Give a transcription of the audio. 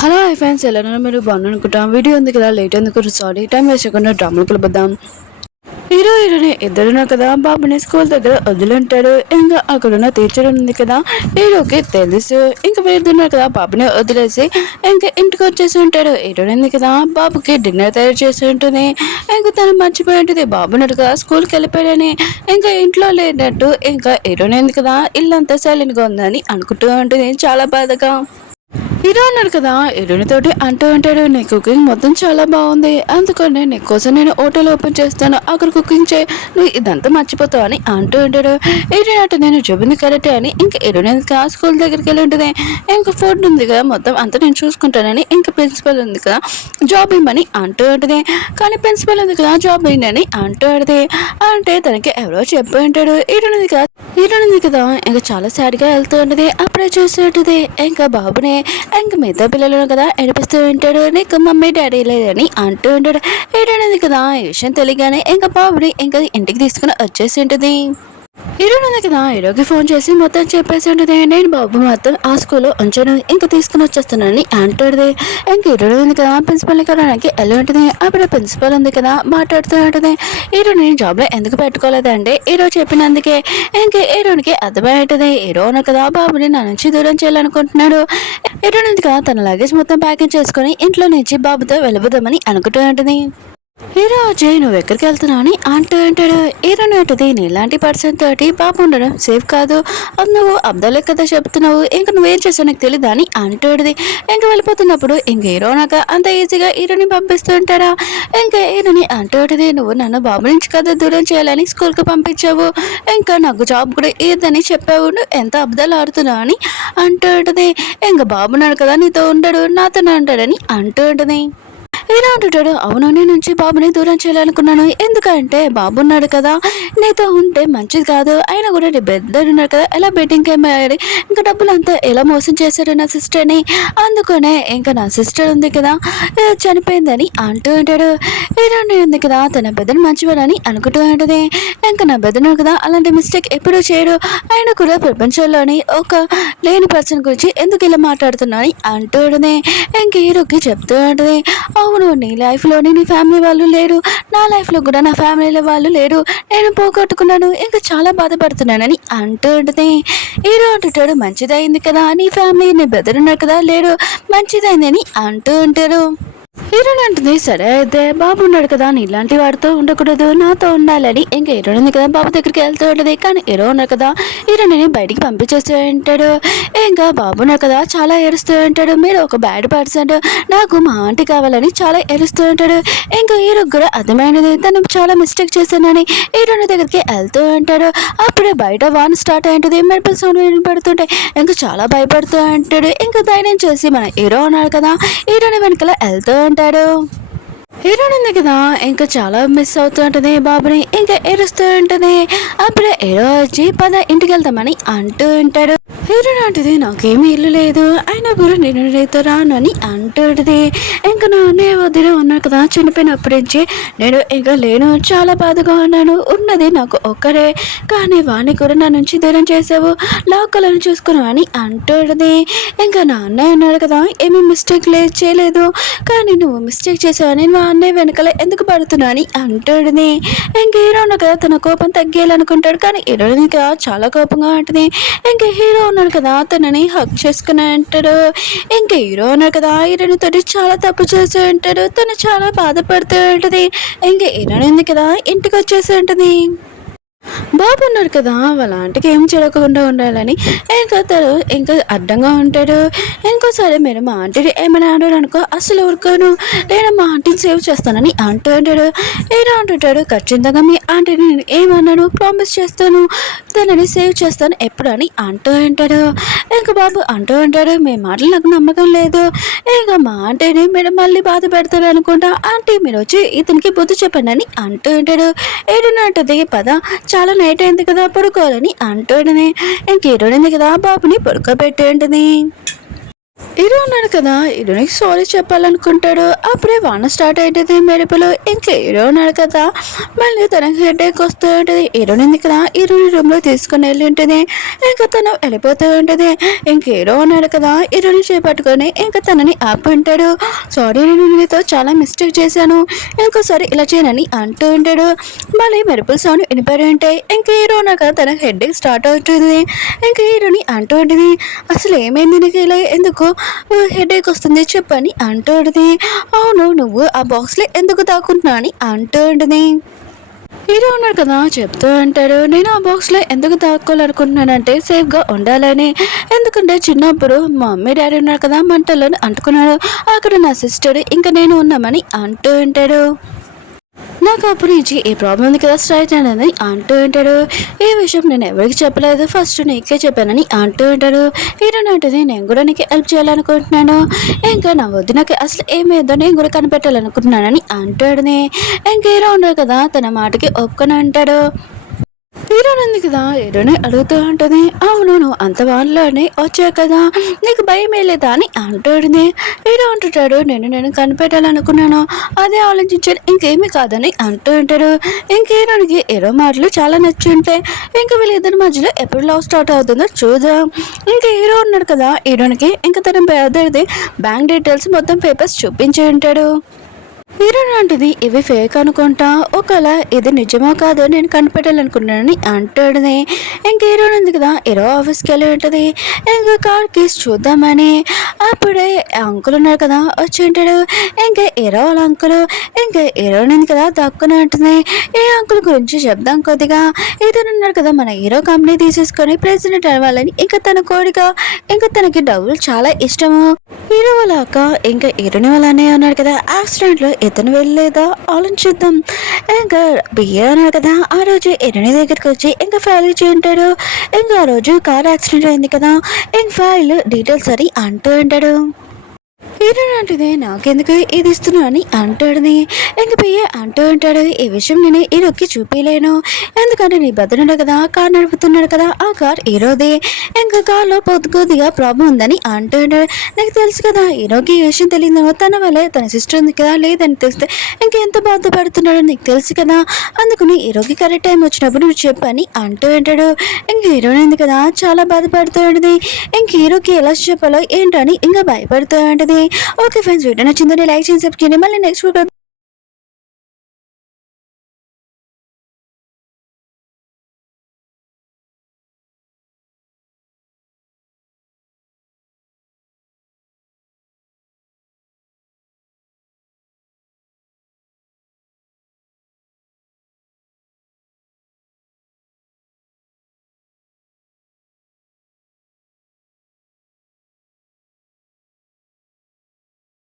Hello hi friends, ఎలా మీరు బాగున్నాను అనుకుంటాం. వీడియో ఉంది కదా, లేట్ ఎందుకు సారీ. టైం వేస్ట్ చేయకుండా డ్రామాలు కలుపుదాం. హీరో హీరోని ఇద్దరున్నారు కదా. బాబుని స్కూల్ దగ్గర వదిలింటాడు. ఇంకా అక్కడున్న టీచర్ ఉంది కదా, హీరోకి తెలుసు. ఇంకా వీళ్ళున్నారు కదా, బాబుని వదిలేసి ఇంకా ఇంటికి వచ్చేసి ఉంటాడు. హీరోని ఉంది కదా, బాబుకి డిన్నర్ తయారు చేసి ఉంటుంది. ఇంకా తను మర్చిపోయి ఉంటుంది బాబున్నాడు కదా స్కూల్కి వెళ్ళిపోయాడని. ఇంకా ఇంట్లో లేనట్టు ఇంకా హీరోని ఉంది కదా, ఇల్లంతా సైలెంట్గా ఉందని అనుకుంటూ ఉంటుంది చాలా బాధగా. హీరో అన్నాడు కదా, హీరోనితోటి అంటూ ఉంటాడు, నీ కుకింగ్ మొత్తం చాలా బాగుంది, అందుకని నీకోసం నేను హోటల్ ఓపెన్ చేస్తాను, అక్కడ కుకింగ్ చేయి, నువ్వు ఇదంతా మర్చిపోతావు అని అంటూ ఉంటాడు. హీరోయిన్ అంటే నేను చెప్పింది కరెక్టే అని ఇంకా హీరోయిన్ స్కూల్ దగ్గరికి వెళ్ళి ఉంటుంది. ఇంకా ఫుడ్ ఉంది కదా మొత్తం అంతా నేను చూసుకుంటానని ఇంకా ప్రిన్సిపల్ ఉంది కదా జాబ్ ఇమ్మని అంటూ ఉంటుంది. కానీ ప్రిన్సిపల్ ఉంది కదా జాబ్ ఇయ్యని అంటూ ఉంటుంది. అంటే తనకి ఎవరో చెప్పి ఉంటాడు. హీరోయిన్ ఉంది కదా ఇంకా చాలా సాడ్గా వెళ్తూ ఉంటుంది. అప్పుడే చూస్తూ ఉంటుంది ఇంకా బాబుని ఇంకా మిగతా పిల్లలు కదా ఏడిపిస్తూ ఉంటాడు. నీకు మమ్మీ డాడీ లేదని అంటూ ఉంటాడు. హీరోయిన్ కదా ఈ విషయం తెలియగానే ఇంకా బాబుని ఇంకా ఇంటికి తీసుకుని వచ్చేసి ఉంటుంది. హీరోయిన్ ఉంది కదా, హీరోకి ఫోన్ చేసి మొత్తం చెప్పేసి ఉంటుంది, నేను బాబు మొత్తం ఆ స్కూల్లో ఉంచాను, ఇంకా తీసుకుని వచ్చేస్తానని అంటాడు. ఇంకా హీరోయిన్ ఉంది కదా ప్రిన్సిపల్ని కలవడానికి వెళ్ళి ఉంటుంది. అప్పుడు ప్రిన్సిపల్ ఉంది కదా మాట్లాడుతూ ఉంటుంది. హీరోని జాబ్లో ఎందుకు పెట్టుకోలేదంటే హీరో చెప్పినందుకే. ఇంకా హీరోనికి అర్థమై ఉంటుంది, హీరో ఉన్న కదా బాబుని నా నుంచి దూరం చేయాలనుకుంటున్నాడు. హీరోయిన్ ఉంది కదా తన లగేజ్ మొత్తం ప్యాకింగ్ చేసుకుని ఇంట్లో నుంచి బాబుతో వెళ్ళబోదామని అనుకుంటూ ఉంటుంది. హీరో అజయ్ నువ్వు ఎక్కడికి వెళ్తున్నావు అని అంటూ అంటాడు. హీరోని అంటది, నీలాంటి పర్సన్ తోటి బాబు ఉండడం సేఫ్ కాదు, అది నువ్వు అబ్దాలే కదా చెప్తున్నావు, ఇంకా నువ్వేం చేస్తావు నాకు తెలియదా అని అంటాడుది. ఇంకా వెళ్ళిపోతున్నప్పుడు ఇంక హీరో నాకు అంత ఈజీగా హీరోని పంపిస్తూ ఉంటాడా. ఇంకా హీరోని అంటాడుది, నువ్వు నన్ను బాబు నుంచి కదా దూరం చేయాలని స్కూల్కి పంపించావు, ఇంకా నాకు జాబ్ కూడా ఇదని చెప్పావు, నువ్వు ఎంత అబ్దాలు ఆడుతున్నావు అని అంటాడుది. ఇంకా బాబున్నాడు కదా నీతో ఉండడు నాతోనే ఉంటాడని అంటాడుది. ఇలా అంటుంటాడు, అవును నీ నుంచి బాబుని దూరం చేయాలనుకున్నాను, ఎందుకంటే బాబు ఉన్నాడు కదా నీతో ఉంటే మంచిది కాదు, అయినా కూడా నీ బెద్దరు ఉన్నాడు కదా ఎలా బెట్టింగ్ ఏమయ్యాడు, ఇంకా డబ్బులు అంతా ఎలా మోసం చేశాడు నా సిస్టర్ని, అందుకనే ఇంకా నా సిస్టర్ ఉంది కదా చనిపోయిందని అంటూ ఉంటాడు. హీరోని ఉంది కదా తన బెదరు మంచివాడని అనుకుంటూ ఉంటుంది. ఇంకా నా బెదరు కదా అలాంటి మిస్టేక్ ఎప్పుడూ చేయడు, ఆయన కూడా ప్రపంచంలోని ఒక లేని పర్సన్ గురించి ఎందుకు ఇలా మాట్లాడుతున్నా అని అంటూ ఉంటుంది. ఇంక హీరోకి చెప్తూ ఉంటుంది, అవును నీ లైఫ్లోని నీ ఫ్యామిలీ వాళ్ళు లేరు, నా లైఫ్లో కూడా నా ఫ్యామిలీలో వాళ్ళు లేరు, నేను పోగొట్టుకున్నాను, ఇంకా చాలా బాధపడుతున్నానని అంటూ ఉంటుంది. హీరో అంటుంటాడు, మంచిదైంది కదా నీ ఫ్యామిలీ నీ బ్రదర్ ఉన్నారు కదా లేరు, మంచిదైందని అంటూ ఉంటారు. హీరోయిన్ అంటుంది, సరే అయితే బాబు ఉన్నాడు కదా నీలాంటి వాడితో ఉండకూడదు నాతో ఉండాలని ఇంకా హీరోయిన్ ఉంది కదా బాబు దగ్గరికి వెళ్తూ ఉంటుంది. కానీ హీరో ఉన్నారు కదా హీరోయిన్ బయటికి పంపించేస్తూ ఉంటాడు. ఇంకా బాబు ఉన్నారు కదా చాలా ఏడుస్తూ ఉంటాడు, మీరు ఒక బ్యాడ్ పర్సన్, నాకు మా ఆంటీ కావాలని చాలా ఏడుస్తూ ఉంటాడు. ఇంకా హీరోకి కూడా అర్థమైనది తను చాలా మిస్టేక్ చేశానని హీరోయిన్ దగ్గరికి వెళ్తూ ఉంటాడు. అప్పుడే బయట వాన్ స్టార్ట్ అయింటుంది, మెరుపుల సౌండ్ వినపడుతుంటాయి. ఇంకా చాలా భయపడుతూ ఉంటాడు. ఇంకా ధైర్యం చేసి మన హీరో ఉన్నాడు కదా హీరోని వెనకాల వెళ్తూ ఉంటాడు. హీరోయిన్ ఉంది కదా ఇంకా చాలా మిస్ అవుతూ ఉంటుంది బాబుని, ఇంకా ఏడుస్తూ ఉంటుంది. అప్పుడే హీరో వచ్చి పద ఇంటికి వెళ్తామని అంటూ ఉంటాడు. హీరోయిన్ అంటుంది, నాకేమీ ఇల్లు లేదు, అయినా కూడా నేను నీతో రాను అని అంటుంది. ఇంకా నా అన్నయ్య వదిలే ఉన్నాడు కదా చనిపోయినప్పటి నుంచి నేను ఇంకా లేను, చాలా బాధగా ఉన్నాను, ఉన్నది నాకు ఒక్కడే, కానీ వాణ్ణి కూడా నా నుంచి దూరం చేసావు, లాక్కలను చూసుకున్నావు అని అంటుంది. ఇంకా నా అన్నయ్య అన్నాడు కదా ఏమీ మిస్టేక్ చేయలేదు, కానీ నువ్వు మిస్టేక్ చేసావని మా అన్నయ్య వెనకాల ఎందుకు పడుతున్నా అని అంటాడుది. ఇంక హీరో ఉన్న కదా తన కోపం తగ్గేయాలనుకుంటాడు, కానీ హీరోయిన్ కదా చాలా కోపంగా ఉంటుంది. ఇంక హీరో ఉన్నాడు కదా తనని హక్ చేసుకుని అంటాడు. ఇంక హీరో ఉన్నాడు కదా హీరోయిన్ తోటి చాలా తప్పు చేసి ఉంటాడు, తను చాలా బాధపడుతూ ఉంటుంది. ఇంక హీరోయిన్ ఉంది కదా ఇంటికి వచ్చేసి ఉంటుంది. బాబు ఉన్నాడు కదా వాళ్ళ ఆంటీకి ఏం చేయకుండా ఉండాలని ఇంకా తను ఇంకా అడ్డంగా ఉంటాడు. ఇంకోసారి మీరు మా ఆంటీని ఏమైనా అన్నాడు అనుకో అసలు ఊరుకోను, నేను మా ఆంటీని సేవ్ చేస్తానని అంటూ ఉంటాడు. ఏదో అంటుంటాడు, ఖచ్చితంగా మీ ఆంటీని నేను ఏమన్నాను ప్రామిస్ చేస్తాను, తనని సేవ్ చేస్తాను ఎప్పుడు అని అంటూ ఉంటాడు. ఇంకా బాబు అంటూ ఉంటాడు, మీ మాటలు నాకు నమ్మకం లేదు, ఇంకా మా ఆంటీని మీరు మళ్ళీ బాధ పెడతారు అనుకుంటా, ఆంటీ మీరు వచ్చి ఇతనికి బుద్ధి చెప్పండి అని అంటూ ఉంటాడు. ఏడున్నట్టు పద చాలా నైట్ అయింది కదా పడుకోవాలని అంటుండని ఇంక హీరోయిన్ కదా బాబుని పడుకోబెట్టి ఉంటుంది. హీరో ఉన్నాడు కదా, హీరోనికి సారీ చెప్పాలనుకుంటాడు. అప్పుడే వాన స్టార్ట్ అవుతుంది, మెరుపులు. ఇంకా హీరో ఉన్నాడు కదా, మళ్ళీ తనకి హెడేక్ వస్తూ ఉంటుంది. హీరోని ఉంది కదా, హీరోని రూమ్లో తీసుకుని వెళ్ళి ఉంటుంది. ఇంకా తను వెళ్ళిపోతూ ఉంటుంది. ఇంక హీరో ఉన్నాడు కదా, హీరోని చేపట్టుకొని ఇంకా తనని ఆపుంటాడు. సారీ, నేను నీతో చాలా మిస్టేక్ చేశాను, ఇంకోసారి ఇలా చేయనని అంటూ ఉంటాడు. మళ్ళీ మెరుపుల సౌండ్ వినిపడి ఉంటాయి. ఇంకా హీరో ఉన్నాడు కదా, తనకి హెడేక్ స్టార్ట్ అవుతుంది. ఇంకా హీరోని అంటూ ఉంటుంది, అసలు ఏమైంది నీకు, ఇలా ఎందుకు హెడేక్ వస్తుంది చెప్పని అంటూ ఉంటుంది. అవును, నువ్వు ఆ బాక్స్లో ఎందుకు దాక్కుంటున్నా అని అంటూ ఉంటుంది. హీరో ఉన్నాడు కదా, చెప్తూ అంటాడు, నేను ఆ బాక్స్లో ఎందుకు దాక్కోవాలనుకుంటున్నానంటే సేఫ్గా ఉండాలని. ఎందుకంటే చిన్నప్పుడు మా మమ్మీ డాడీ ఉన్నారు కదా, మంటల్లో అంటుకున్నాడు, అక్కడ నా సిస్టర్ ఇంకా నేను ఉన్నామని అంటూ ఉంటాడు. నాకు అప్పటి నుంచి ఈ ప్రాబ్లం ఉంది కదా స్ట్రైట్ అనేది అంటూ ఉంటాడు. ఈ విషయం నేను ఎవరికి చెప్పలేదు, ఫస్ట్ నీకే చెప్పానని అంటూ ఉంటాడు. హీరో అంటది, నేను కూడా నీకు హెల్ప్ చేయాలనుకుంటున్నాను, ఇంకా నా వదినకి అసలు ఏమేదో నేను కూడా కనిపెట్టాలనుకుంటున్నానని అంటాడుని. ఇంకా హీరో ఉండడు కదా, తన మాటకి ఒప్పుకొని అంటాడు. హీరోని ఉంది కదా, హీరోని అడుగుతూ ఉంటుంది, అవును నువ్వు అంత వాళ్ళని వచ్చావు కదా, నీకు భయం లేదా అని అంటాడుని. హీరో అంటుంటాడు, నేను కనిపెట్టాలనుకున్నాను, అదే ఆలోచించాను, ఇంకేమీ కాదని అంటూ ఉంటాడు. ఇంక హీరోనికి హీరో మాటలు చాలా నచ్చి ఉంటాయి. ఇంకా వీళ్ళిద్దరి మధ్యలో ఎప్పుడు లవ్ స్టార్ట్ అవుతుందో చూద్దాం. ఇంకా హీరో ఉన్నాడు కదా, హీరోనికి ఇంకా తన బ్రదర్ది బ్యాంక్ డీటెయిల్స్ మొత్తం పేపర్స్ చూపించి ఉంటాడు. హీరో అంటుంది, ఇవి ఫేక్ అనుకుంటా, ఒకవేళ ఇది నిజమో కాదో నేను కనిపెట్టాలనుకున్నానని అంటాడుని. ఇంక హీరో ఉంది కదా, హీరో ఆఫీస్కి వెళ్ళి ఉంటుంది. ఇంకా కార్ కీస్ చూద్దామని అప్పుడే అంకుల్ ఉన్నారు కదా వచ్చి ఉంటాడు. ఇంకా హీరో వాళ్ళ అంకుల్ ఇంకా హీరోయిన్ ఉంది కదా దక్కుని ఉంటుంది. ఈ అంకుల్ గురించి చెప్దాం కొద్దిగా. ఇతను ఉన్నారు కదా, మన హీరో కంపెనీ తీసేసుకొని ప్రెసిడెంట్ అవ్వాలని ఇంకా తన కోరిక, ఇంకా తనకి డబ్బులు చాలా ఇష్టము. హీరో వాళ్ళ అక్క ఇంకా హీరోని వాళ్ళ అన్నయ్య ఉన్నాడు కదా, యాక్సిడెంట్లో ఇతను వెళ్ళలేదా ఆలోచిద్దాం. ఇంకా బియ్య అన్నాడు కదా, ఆ రోజు హీరోని దగ్గరికి వచ్చి ఇంకా ఫైల్ ఇచ్చి ఉంటాడు. ఇంకా ఆ రోజు కార్ యాక్సిడెంట్ అయింది కదా, ఇంక ఫైల్ డీటెయిల్స్ అని అంటూ ఉంటాడు. హీరో అంటుంది, నాకెందుకు ఇది ఇస్తున్నావు అని అంటాడుని. ఇంక పియ్య అంటూ ఉంటాడు, ఈ విషయం నేను హీరోకి చూపించలేను, ఎందుకంటే నీ భద్రుడు కదా, కార్ నడుపుతున్నాడు కదా, ఆ కార్ హీరోది, ఇంకా కార్లో కొద్దిగా ప్రాబ్లం ఉందని అంటూ ఉంటాడు. నీకు తెలుసు కదా, హీరోకి ఈ విషయం తెలియదు, తన వల్లే తన సిస్టర్ ఉంది కదా, లేదని తెలిస్తే ఇంకెంత బాధపడుతున్నాడో నీకు తెలుసు కదా, అందుకని హీరోకి కరెక్ట్ టైం వచ్చినప్పుడు నువ్వు చెప్పని అంటూ ఉంటాడు. ఇంక హీరోయిన్ ఉంది కదా, చాలా బాధపడుతూ ఉంటుంది. ఇంక హీరోకి ఎలా చెప్పాలో ఏంటని ఇంకా భయపడుతూ ఉంటుంది. ఓకే ఫ్రెండ్స్, వీడియో నచ్చిందని లైక్ చేసి సబ్స్క్రైబ్ చేయండి. మళ్ళీ నెక్స్ట్ వీడియో